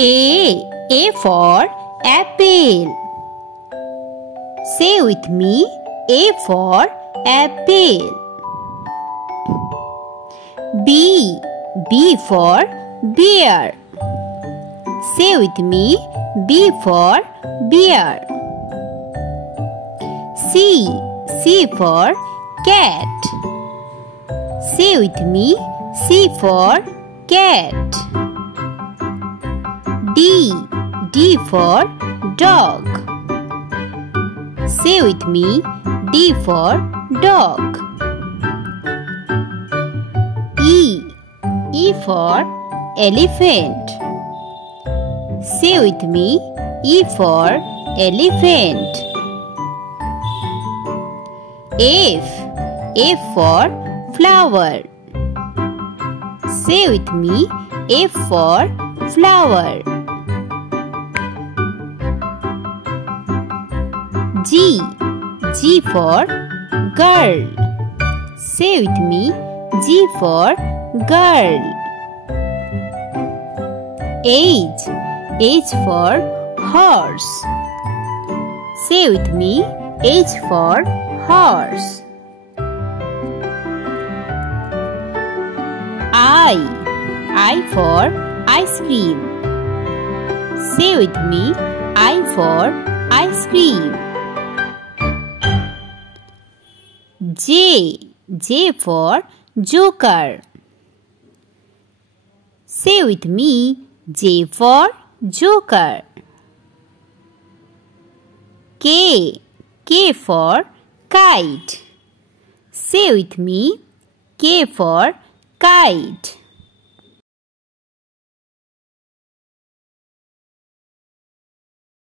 A for apple. Say with me, A for apple. B for bear. Say with me, B for bear. C for cat. Say with me, C for cat. D for dog. Say with me, D for dog. E for elephant. Say with me, E for elephant. F for flower. Say with me, F for flower. G for girl. Say with me, G for girl. H for horse. Say with me, H for horse. I for ice cream. Say with me, I for ice cream. J for joker. Say with me, J for joker. K for kite. Say with me, K for kite.